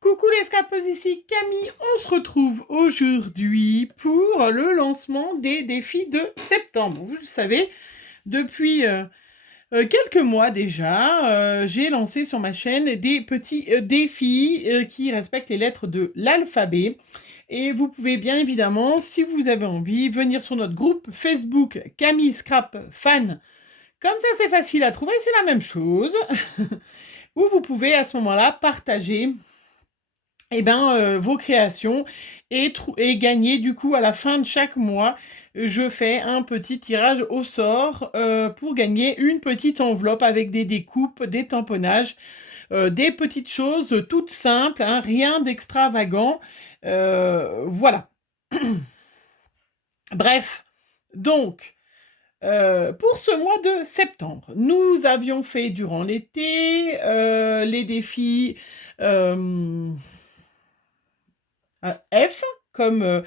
Coucou les scrapeuses, ici Camille, on se retrouve aujourd'hui pour le lancement des défis de septembre. Vous le savez, depuis quelques mois déjà, j'ai lancé sur ma chaîne des petits défis qui respectent les lettres de l'alphabet. Et vous pouvez bien évidemment, si vous avez envie, venir sur notre groupe Facebook Camille Scrap Fan. Comme ça, c'est facile à trouver, c'est la même chose. Où vous pouvez à ce moment-là partager vos créations et gagner du coup à la fin de chaque mois. Je fais un petit tirage au sort pour gagner une petite enveloppe avec des découpes, des tamponnages, des petites choses toutes simples, hein, rien d'extravagant. Voilà. Bref, donc, pour ce mois de septembre, nous avions fait durant l'été les défis F, comme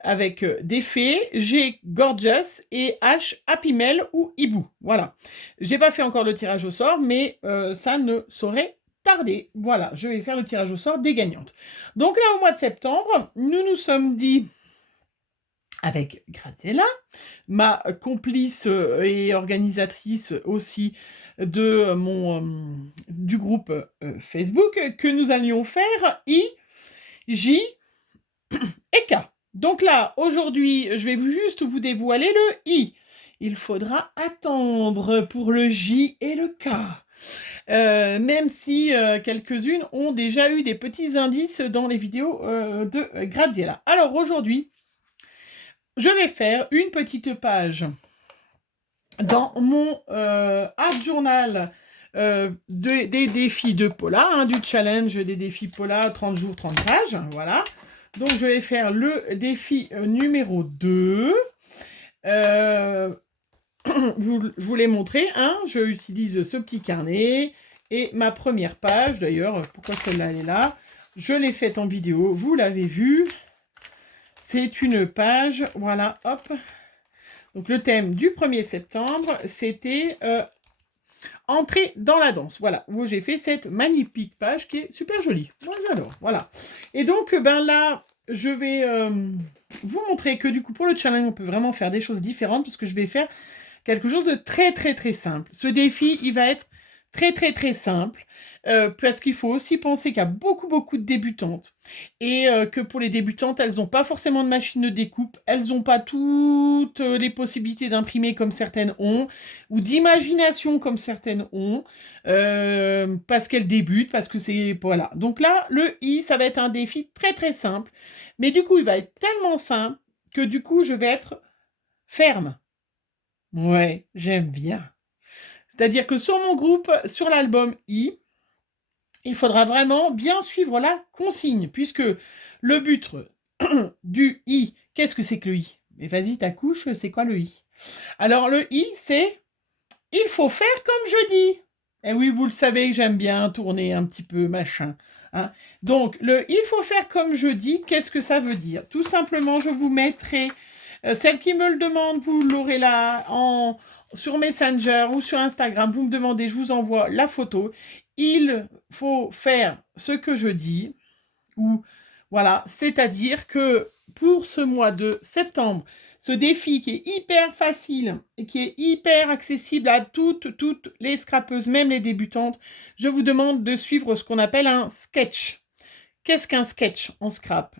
avec des fées, G, Gorgeous, et H, Happy Mail ou Hibou. Voilà. J'ai pas fait encore le tirage au sort, mais ça ne saurait tarder. Voilà, je vais faire le tirage au sort des gagnantes. Donc là, au mois de septembre, nous nous sommes dit, avec Graziella, ma complice et organisatrice aussi de du groupe Facebook, que nous allions faire I, J et K. Donc là, aujourd'hui, je vais juste vous dévoiler le I. Il faudra attendre pour le J et le K. Même si quelques-unes ont déjà eu des petits indices dans les vidéos de Graziella. Alors aujourd'hui, je vais faire une petite page dans mon art journal des défis de Paula, hein, du challenge des défis Paula, 30 jours, 30 pages, voilà. Donc, je vais faire le défi numéro 2. Je vous l'ai montré, hein, je utilise ce petit carnet et ma première page, d'ailleurs, pourquoi celle-là elle est là, je l'ai faite en vidéo, vous l'avez vu. C'est une page, voilà, hop. Donc, le thème du 1er septembre, c'était entrer dans la danse. Voilà, où j'ai fait cette magnifique page qui est super jolie. Moi, j'adore, voilà. Et donc, là, je vais vous montrer que du coup, pour le challenge, on peut vraiment faire des choses différentes parce que je vais faire quelque chose de très, très, très simple. Ce défi, il va être très, très, très simple parce qu'il faut aussi penser qu'il y a beaucoup, beaucoup de débutantes et que pour les débutantes, elles n'ont pas forcément de machine de découpe, elles n'ont pas toutes les possibilités d'imprimer comme certaines ont ou d'imagination comme certaines ont parce qu'elles débutent, parce que c'est... Voilà. Donc là, le I, ça va être un défi très, très simple. Mais du coup, il va être tellement simple que du coup, je vais être ferme. Ouais, j'aime bien. C'est-à-dire que sur mon groupe, sur l'album I, il faudra vraiment bien suivre la consigne, puisque le but du I, qu'est-ce que c'est que le I? Mais vas-y, ta couche, c'est quoi le I? Alors le I, c'est « il faut faire comme je dis ». Et oui, vous le savez, j'aime bien tourner un petit peu, machin. Hein. Donc, le « il faut faire comme je dis », qu'est-ce que ça veut dire? Tout simplement, je vous mettrai, celle qui me le demande, vous l'aurez là sur Messenger ou sur Instagram, vous me demandez, je vous envoie la photo. Il faut faire ce que je dis, ou voilà, c'est-à-dire que pour ce mois de septembre, ce défi qui est hyper facile et qui est hyper accessible à toutes les scrapeuses, même les débutantes, je vous demande de suivre ce qu'on appelle un sketch. Qu'est-ce qu'un sketch en scrap?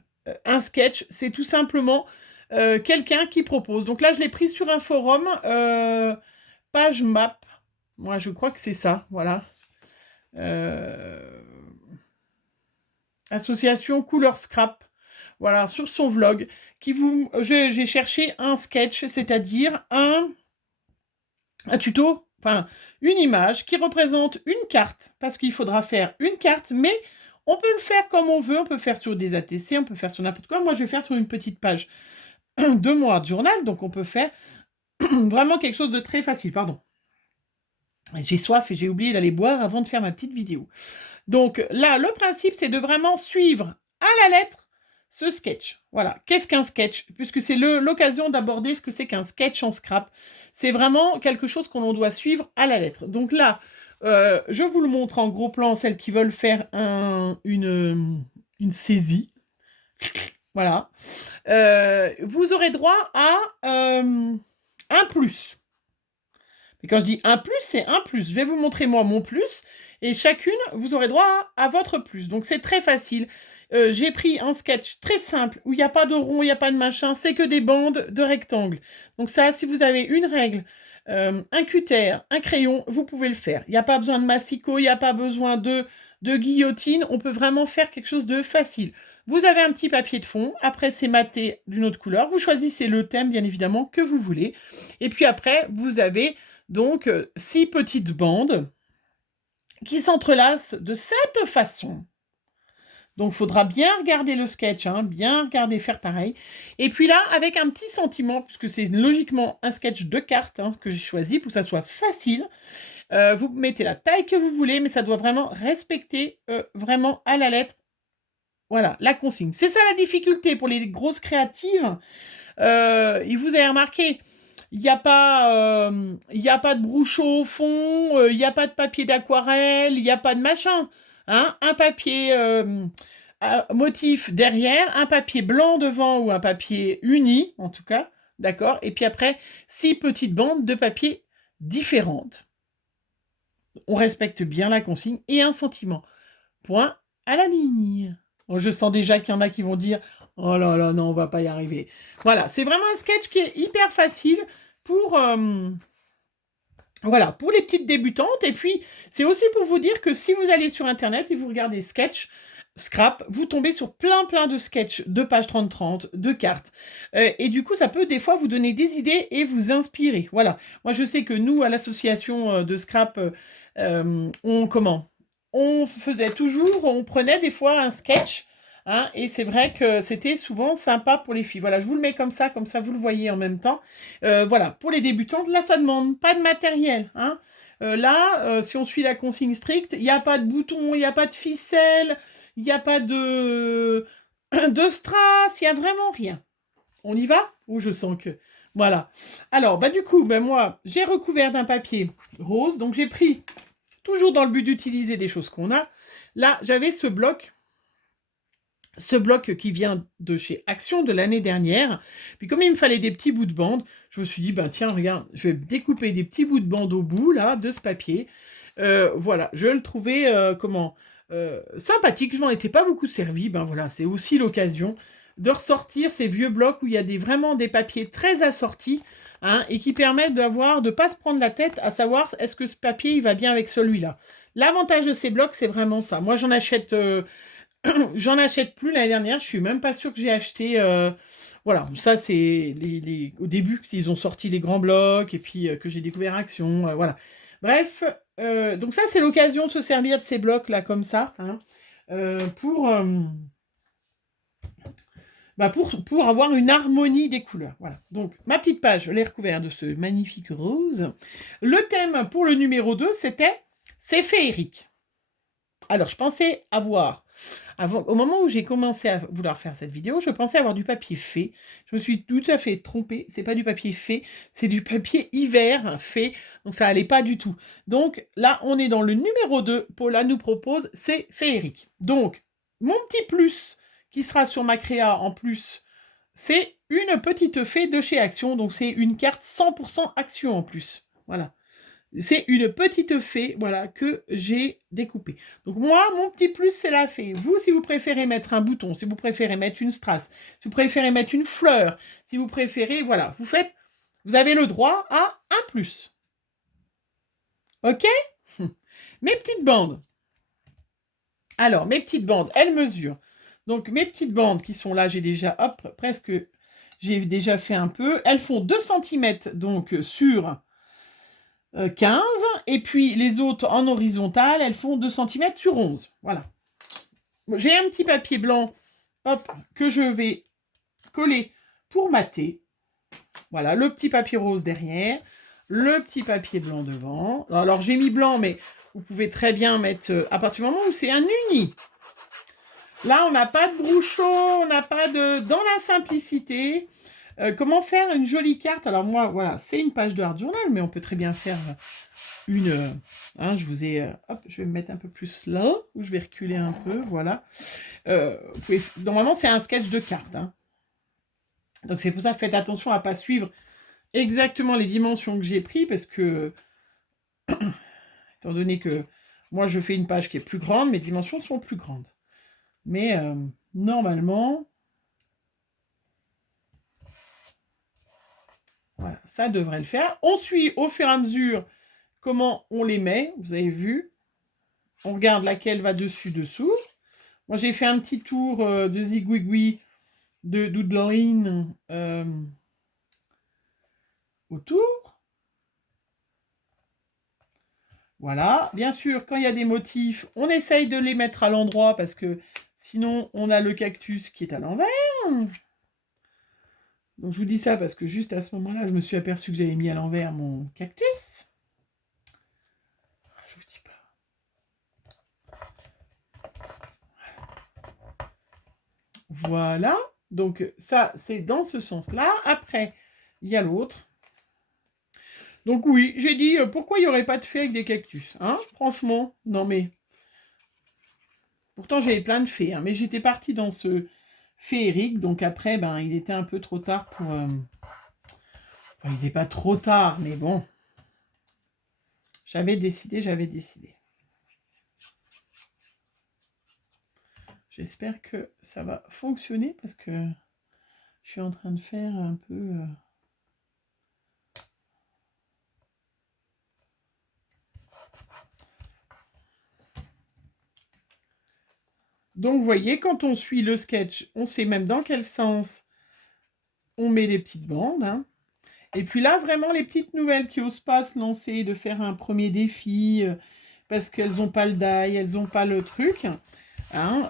Un sketch, c'est tout simplement quelqu'un qui propose. Donc là, je l'ai pris sur un forum, page map. Moi, je crois que c'est ça, voilà. Association Couleur Scrap, voilà, sur son vlog, j'ai cherché un sketch, c'est-à-dire un tuto, enfin, une image qui représente une carte, parce qu'il faudra faire une carte, mais on peut le faire comme on veut, on peut faire sur des ATC, on peut faire sur n'importe quoi. Moi, je vais faire sur une petite page de mon art journal, donc on peut faire vraiment quelque chose de très facile, pardon. J'ai soif et j'ai oublié d'aller boire avant de faire ma petite vidéo. Donc là, le principe, c'est de vraiment suivre à la lettre ce sketch. Voilà. Qu'est-ce qu'un sketch? Puisque c'est l'occasion d'aborder ce que c'est qu'un sketch en scrap. C'est vraiment quelque chose qu'on doit suivre à la lettre. Donc là, je vous le montre en gros plan, celles qui veulent faire une saisie. Voilà. Vous aurez droit à un plus. Et quand je dis un plus, c'est un plus. Je vais vous montrer moi mon plus. Et chacune, vous aurez droit à votre plus. Donc c'est très facile. J'ai pris un sketch très simple où il n'y a pas de rond, il n'y a pas de machin. C'est que des bandes de rectangles. Donc ça, si vous avez une règle, un cutter, un crayon, vous pouvez le faire. Il n'y a pas besoin de massicot, il n'y a pas besoin de guillotine. On peut vraiment faire quelque chose de facile. Vous avez un petit papier de fond. Après, c'est maté d'une autre couleur. Vous choisissez le thème, bien évidemment, que vous voulez. Et puis après, vous avez donc 6 petites bandes qui s'entrelacent de cette façon. Donc, il faudra bien regarder le sketch, hein, bien regarder faire pareil. Et puis là, avec un petit sentiment, puisque c'est logiquement un sketch de cartes hein, que j'ai choisi pour que ça soit facile, vous mettez la taille que vous voulez, mais ça doit vraiment respecter vraiment à la lettre, voilà, la consigne. C'est ça la difficulté pour les grosses créatives. Et vous avez remarqué, il n'y a pas de brouchot au fond, il n'y a pas de papier d'aquarelle, il n'y a pas de machin. Hein, un papier motif derrière, un papier blanc devant ou un papier uni, en tout cas, d'accord. Et puis après, 6 petites bandes de papier différentes. On respecte bien la consigne et un sentiment. Point à la ligne. Oh, je sens déjà qu'il y en a qui vont dire « Oh là là, non, on va pas y arriver. » Voilà, c'est vraiment un sketch qui est hyper facile pour, voilà, pour les petites débutantes. Et puis, c'est aussi pour vous dire que si vous allez sur Internet et vous regardez sketch, scrap, vous tombez sur plein de sketchs de page 30-30, de cartes. Et du coup, ça peut des fois vous donner des idées et vous inspirer. Voilà. Moi, je sais que nous, à l'association de scrap, on faisait toujours, on prenait des fois un sketch, hein, et c'est vrai que c'était souvent sympa pour les filles. Voilà, je vous le mets comme ça vous le voyez en même temps. Voilà, pour les débutantes, là, ça demande pas de matériel, hein. Là, si on suit la consigne stricte, il n'y a pas de bouton, il n'y a pas de ficelle, il n'y a pas de strass, il n'y a vraiment rien. On y va? Ou je sens que... Voilà. Alors, bah du coup, ben moi, j'ai recouvert d'un papier rose, donc j'ai pris, toujours dans le but d'utiliser des choses qu'on a, là, j'avais ce bloc qui vient de chez Action de l'année dernière. Puis comme il me fallait des petits bouts de bande, je me suis dit, ben tiens, regarde, je vais découper des petits bouts de bande au bout, là, de ce papier. Voilà, je le trouvais, sympathique, je m'en étais pas beaucoup servi. Ben voilà, c'est aussi l'occasion de ressortir ces vieux blocs où il y a vraiment des papiers très assortis, hein, et qui permettent de ne pas se prendre la tête à savoir est-ce que ce papier, il va bien avec celui-là. L'avantage de ces blocs, c'est vraiment ça. Moi, j'en achète... j'en achète plus l'année dernière, je suis même pas sûre que j'ai acheté. Voilà, ça c'est au début qu'ils ont sorti les grands blocs et puis que j'ai découvert Action, voilà. Bref, donc ça c'est l'occasion de se servir de ces blocs là comme ça, hein, pour avoir une harmonie des couleurs. Voilà. Donc ma petite page, je l'ai recouverte de ce magnifique rose. Le thème pour le numéro 2, c'était c'est féerique. Alors je pensais avoir au moment où j'ai commencé à vouloir faire cette vidéo, je pensais avoir du papier fée. Je me suis tout à fait trompée. C'est pas du papier fée, c'est du papier hiver fée. Donc ça allait pas du tout. Donc là, on est dans le numéro 2. Paula nous propose, c'est féerique. Donc, mon petit plus qui sera sur ma créa en plus, c'est une petite fée de chez Action. Donc c'est une carte 100% Action en plus. Voilà. C'est une petite fée, voilà, que j'ai découpée. Donc moi, mon petit plus, c'est la fée. Vous, si vous préférez mettre un bouton, si vous préférez mettre une strass, si vous préférez mettre une fleur, si vous préférez, voilà, vous avez le droit à un plus. Ok? Mes petites bandes. Alors, mes petites bandes, elles mesurent. Donc, mes petites bandes qui sont là, j'ai déjà, hop, presque, j'ai déjà fait un peu. Elles font 2 cm, donc, sur 15, et puis les autres en horizontal, elles font 2 cm sur 11. Voilà. J'ai un petit papier blanc, hop, que je vais coller pour mater. Voilà, le petit papier rose derrière, le petit papier blanc devant. Alors j'ai mis blanc, mais vous pouvez très bien mettre, à partir du moment où c'est un uni. Là, on n'a pas de brouchot, on n'a pas de... Dans la simplicité, comment faire une jolie carte? Alors moi, voilà, c'est une page de Art Journal, mais on peut très bien faire je vous ai... hop, je vais me mettre un peu plus là, ou je vais reculer un peu, voilà. Normalement, c'est un sketch de cartes. Hein. Donc, c'est pour ça, faites attention à ne pas suivre exactement les dimensions que j'ai prises, parce que, étant donné que moi, je fais une page qui est plus grande, mes dimensions sont plus grandes. Mais, normalement... Voilà, ça devrait le faire. On suit au fur et à mesure comment on les met, vous avez vu. On regarde laquelle va dessus, dessous. Moi, j'ai fait un petit tour de zigouigoui de doodline autour. Voilà. Bien sûr, quand il y a des motifs, on essaye de les mettre à l'endroit parce que sinon, on a le cactus qui est à l'envers. Donc, je vous dis ça parce que juste à ce moment-là, je me suis aperçu que j'avais mis à l'envers mon cactus. Je vous dis pas. Voilà. Donc, ça, c'est dans ce sens-là. Après, il y a l'autre. Donc oui, j'ai dit, pourquoi il n'y aurait pas de fées avec des cactus, hein? Franchement, non mais... Pourtant, j'avais plein de fées, hein, mais j'étais partie dans ce féerique, donc après, ben, il était un peu trop tard pour... Enfin, il n'était pas trop tard, mais bon. J'avais décidé. J'espère que ça va fonctionner, parce que je suis en train de faire un peu... Donc, vous voyez, quand on suit le sketch, on sait même dans quel sens on met les petites bandes. Hein. Et puis là, vraiment, les petites nouvelles qui n'osent pas se lancer, de faire un premier défi, parce qu'elles n'ont pas le die, elles n'ont pas le truc, hein,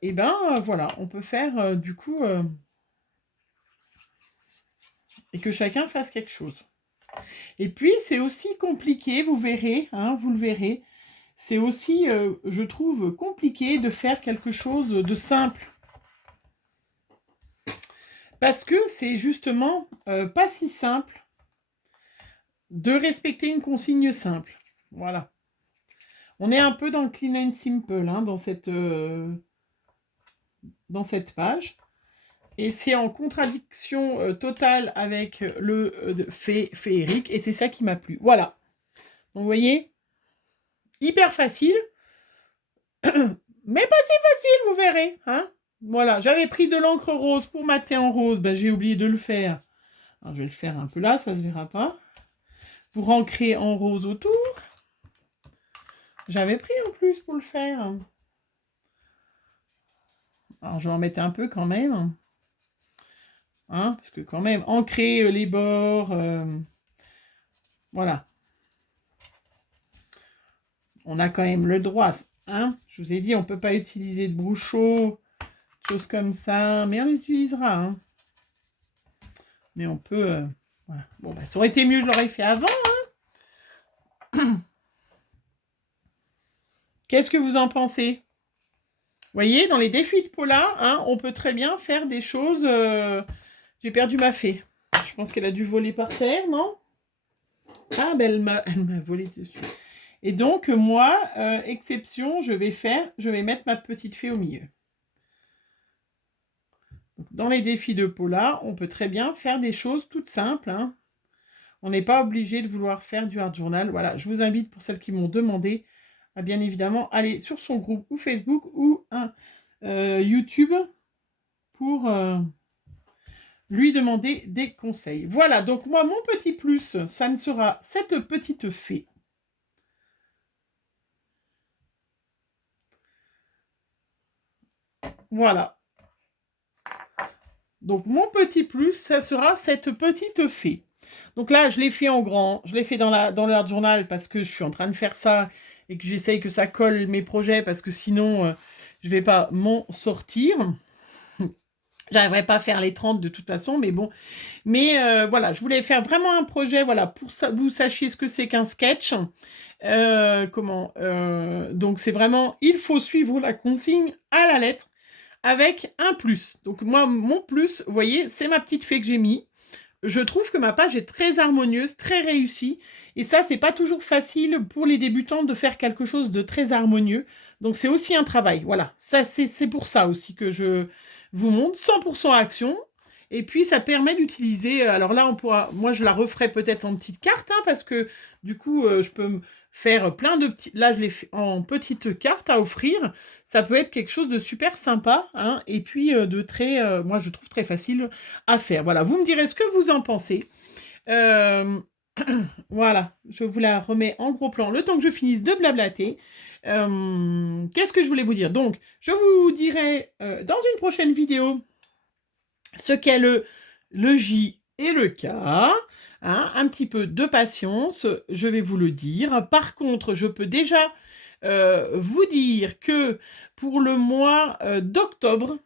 et ben voilà, on peut faire du coup... et que chacun fasse quelque chose. Et puis, c'est aussi compliqué, vous verrez, hein, vous le verrez, c'est aussi, je trouve, compliqué de faire quelque chose de simple. Parce que c'est justement pas si simple de respecter une consigne simple. Voilà. On est un peu dans le clean and simple, hein, dans cette page. Et c'est en contradiction totale avec le féerique. Et c'est ça qui m'a plu. Voilà. Donc, vous voyez, hyper facile. Mais pas si facile, vous verrez. Hein, voilà, j'avais pris de l'encre rose pour mater en rose. Ben, j'ai oublié de le faire. Alors, je vais le faire un peu là, ça ne se verra pas. Pour ancrer en rose autour. J'avais pris en plus pour le faire. Alors, je vais en mettre un peu quand même. Hein, parce que quand même, ancrer les bords. Voilà. On a quand même le droit. Hein, je vous ai dit, on ne peut pas utiliser de brouchot, choses comme ça. Mais on les utilisera. Hein. Mais on peut... voilà. Bon, bah, ça aurait été mieux, je l'aurais fait avant. Hein. Qu'est-ce que vous en pensez? Vous voyez, dans les défis de Paula, hein, on peut très bien faire des choses... J'ai perdu ma fée. Je pense qu'elle a dû voler par terre, non? Ah, ben elle m'a volé dessus. Et donc, moi, exception, je vais mettre ma petite fée au milieu. Donc, dans les défis de Paula, on peut très bien faire des choses toutes simples. Hein. On n'est pas obligé de vouloir faire du hard journal. Voilà, je vous invite, pour celles qui m'ont demandé, à bien évidemment aller sur son groupe ou Facebook ou un YouTube pour lui demander des conseils. Voilà, donc moi, mon petit plus, ça ne sera cette petite fée. Voilà. Donc, mon petit plus, ça sera cette petite fée. Donc là, je l'ai fait en grand. Je l'ai fait dans le hard journal parce que je suis en train de faire ça et que j'essaye que ça colle mes projets parce que sinon, je ne vais pas m'en sortir. J'arriverai pas à faire les 30 de toute façon, mais bon. Mais voilà, je voulais faire vraiment un projet, voilà, pour ça, vous sachiez ce que c'est qu'un sketch. Donc, c'est vraiment, il faut suivre la consigne à la lettre avec un plus. Donc, moi, mon plus, vous voyez, c'est ma petite fée que j'ai mis. je trouve que ma page est très harmonieuse, très réussie et ça, c'est pas toujours facile pour les débutants de faire quelque chose de très harmonieux. Donc c'est aussi un travail, voilà. Ça, c'est pour ça aussi que je vous montre 100 action et puis ça permet d'utiliser, alors là, moi je la referai peut-être en petite carte, hein, parce que du coup, je peux me faire plein de petits, là je l'ai fait en petite carte à offrir. Ça peut être quelque chose de super sympa, hein, et puis de très, moi je trouve très facile à faire. Voilà, vous me direz ce que vous en pensez. Euh, voilà, je vous la remets en gros plan le temps que je finisse de blablater. Qu'est-ce que je voulais vous dire? Donc, je vous dirai dans une prochaine vidéo ce qu'est le J et le K. Hein, un petit peu de patience, je vais vous le dire. Par contre, je peux déjà vous dire que pour le mois d'octobre,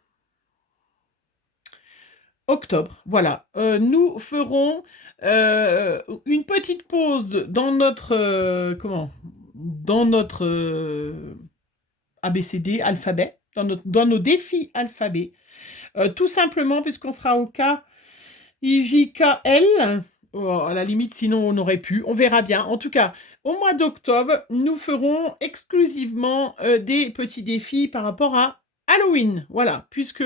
voilà. Nous ferons une petite pause dans notre dans notre ABCD alphabet, dans nos défis alphabet, tout simplement puisqu'on sera au cas IJKL. Oh, à la limite, sinon on aurait pu. On verra bien. En tout cas, au mois d'octobre, nous ferons exclusivement des petits défis par rapport à Halloween. Voilà, puisque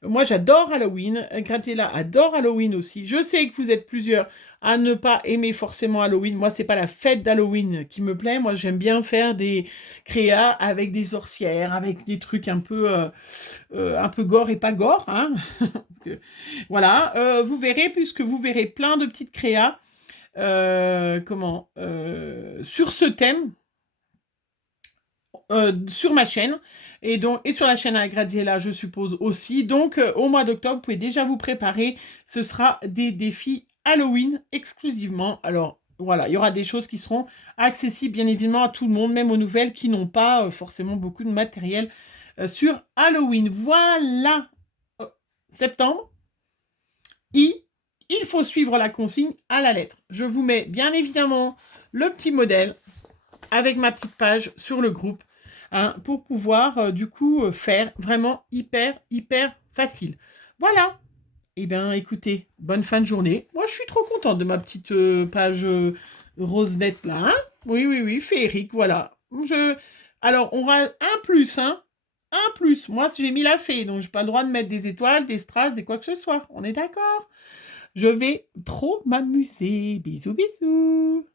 moi, j'adore Halloween. Graziella adore Halloween aussi. Je sais que vous êtes plusieurs à ne pas aimer forcément Halloween. Moi, c'est pas la fête d'Halloween qui me plaît. Moi, j'aime bien faire des créas avec des sorcières, avec des trucs un peu gore et pas gore, hein. Parce que, voilà, vous verrez, puisque vous verrez plein de petites créas, sur ce thème sur ma chaîne et sur la chaîne à Graziella, je suppose aussi. Donc au mois d'octobre, vous pouvez déjà vous préparer. Ce sera des défis Halloween exclusivement. Alors voilà, il y aura des choses qui seront accessibles bien évidemment à tout le monde, même aux nouvelles qui n'ont pas forcément beaucoup de matériel sur Halloween. Voilà, Euh, septembre. Il faut suivre la consigne à la lettre. Je vous mets bien évidemment le petit modèle avec ma petite page sur le groupe, hein, pour pouvoir du coup faire vraiment hyper facile. Voilà. Eh bien, écoutez, bonne fin de journée. Moi, je suis trop contente de ma petite page Rosenette là. Hein, oui, féerique, voilà. Alors, on va un plus, hein. Un plus. Moi, j'ai mis la fée, donc j'ai pas le droit de mettre des étoiles, des strass, des quoi que ce soit. On est d'accord? Je vais trop m'amuser. Bisous, bisous.